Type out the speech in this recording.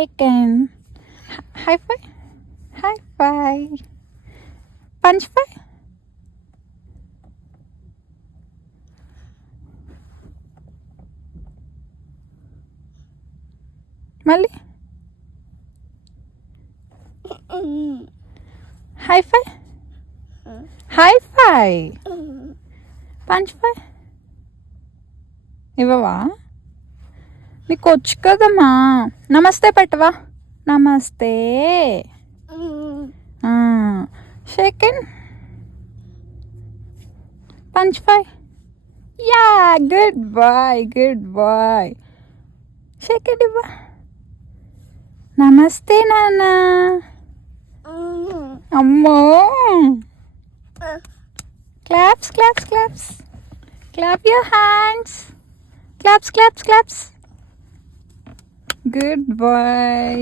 Sheikh and high five, high five, punch five. మళ్ళీ high five, high five, punch five. ఇవ్వవా? నీకు వచ్చు కదమ్మా. నమస్తే పెట్టవా? నమస్తే. Second punch five. Yeah, good boy, good boy. Second ఇవ్వ. నమస్తే నాన్న. అమ్మో. Claps claps claps. Clap your hands. Claps, claps, claps. Good boy.